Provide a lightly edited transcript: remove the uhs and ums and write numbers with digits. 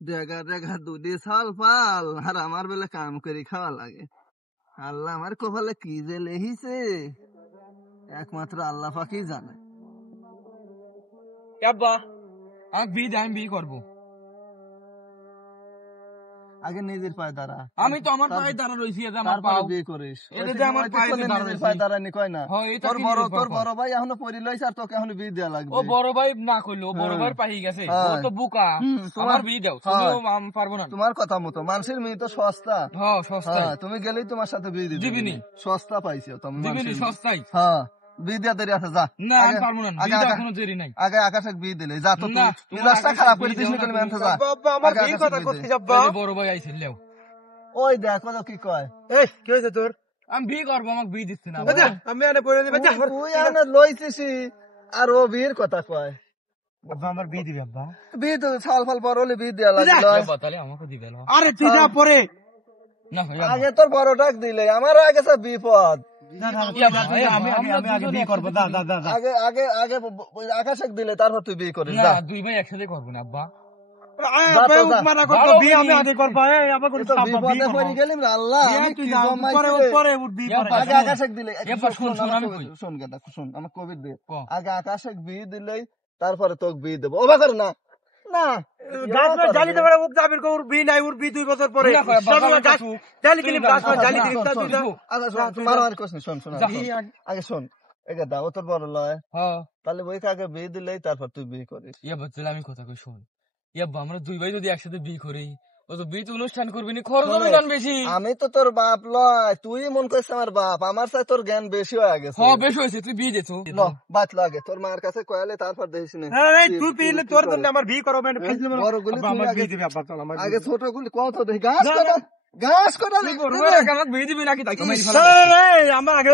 দেখা দেখা দুধে ছাল পাল আর আমার বেলা কাম করে খাওয়া লাগে। আল্লাহ আমার কপালে কি যে লেহিছে একমাত্র আল্লাহ পাকই জানে। আব্বা আমি বিয়ে করবো। আগে নিজের পায়ে দাঁড়া। আমি তো আমার পায়ে দাঁড়া রয়েছি, বিয়ে করিস। দাঁড়ানি কয় না তোর বড় ভাই এখনো পড়ি লইছে আর তোকে এখন বিয়ে দেওয়া লাগবে। ও বড় ভাই না করলো, বড় ভাই পাই গেছে, ও তো বুকা। তোমার বিয়ে দাও, তুমিও পারবো না। তোমার কথা মতো মানুষের মেয়ে তো সস্তা। হ্যাঁ সস্তা, তুমি গেলেই তোমার সাথে বিয়ে দিবি। সস্তা পাইছো তুমি, সস্তাই। হ্যাঁ বিয়ে দেওয়া দেরি আছে, যা। না আমি পারবো না, বিয়ে দেওয়া কোনো দেরি নাই। আগে আকাশে বিয়ে দিলে যা, তো মিলাসটা খারাপ করে দিস না। যা আমার বিয়ে কথা করছিস আব্বা। বড় ভাই আইছিল লেও, ওই দেখো তো কি কয়। এই কি হইছে তোর? আমি বিয়ে করবো, আমাকে বিয়ে দিচ্ছে না। আমি এনে বলে দিবে, যা তুই এনে লইছিস আর ও বিয়ের কথা কয়। আব্বা আমার বিয়ে দিবে। আব্বা বিয়ে তো ছাল ফাল বড় হলে বিয়ে দেওয়া লাগলো। তাহলে আমাকে দিবে না। আরে তুই যা পরে না, আগে তোর বড় ডাক দিলে আমার আগে সব বিপদ। আকাশে দিলে তারপর তুই বিয়ে করিস। দুই ভাই একসাথে করবো না আব্বা। আগে আকাশে বিয়ে দিলেই তারপরে তোকে বিয়ে দেবো। ওবা কর না না জালি দেবে, জাবির ওর বিয়ে নাই, ওর বিয়ে 2 বছর পরে। জালি কিনে জালি শোন শোন আগে শোন, এগে দাও তোর বড় লয়। তাহলে ওই আগে বিয়ে দিলেই তারপর তুই বিয়ে করিস। আমি কথা কই শোন, ইয়াব্বা আমরা 2 ভাই যদি একসাথে বিয়ে করি, ও তো বিয়ে অনুষ্ঠান করবি না, খরচ হবে গান বেশি। আমি তো তোর বাপ লয়, তুই মন করছিস আমার বাপ, আমার সাথে তোর জ্ঞান বেশি হয়ে গেছে। হ্যাঁ বেশি হয়েছে, তুই বিয়ে দিত বাত লাগে তোর মার কাছে কয়ালে তারপর দেখিস না। তুই পিলে তোর জন্য আমার বিয়ে করো, আগে ছোট গুলি কত দেখি ঘাস কটা ঘাস কটা আমাকে বিয়ে দিবি নাকি? তাই আমার আগে